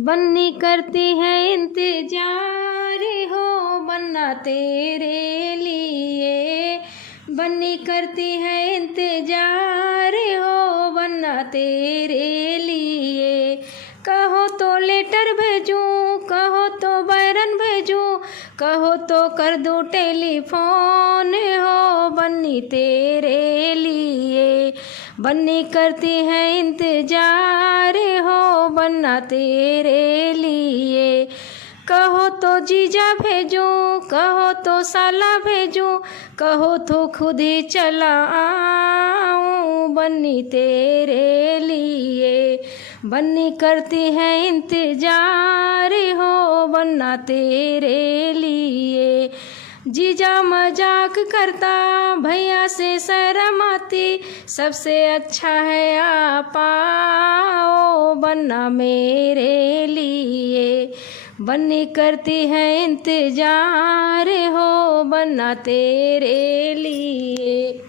बन्नी करती है इंतजार हो बन्ना तेरे लिए। बन्नी करती है इंतजार हो बन्ना तेरे लिए। कहो तो लेटर भेजूं, कहो तो बैरन भेजूं, कहो तो कर दूं टेलीफोन हो बन्नी तेरे लिए। बन्नी करती है इंतजार हो बन्ना तेरे लिए। कहो तो जीजा भेजूं, कहो तो साला भेजूं, कहो तो खुद ही चला आऊं बन्नी तेरे लिए। बन्नी करती है इंतजार हो बन्ना तेरे लिए। जीजा मजाक करता भैया से शर्म आती, सबसे अच्छा है आप आओ बन्ना मेरे लिए। बन्नी करती है इंतजार हो बन्ना तेरे लिए।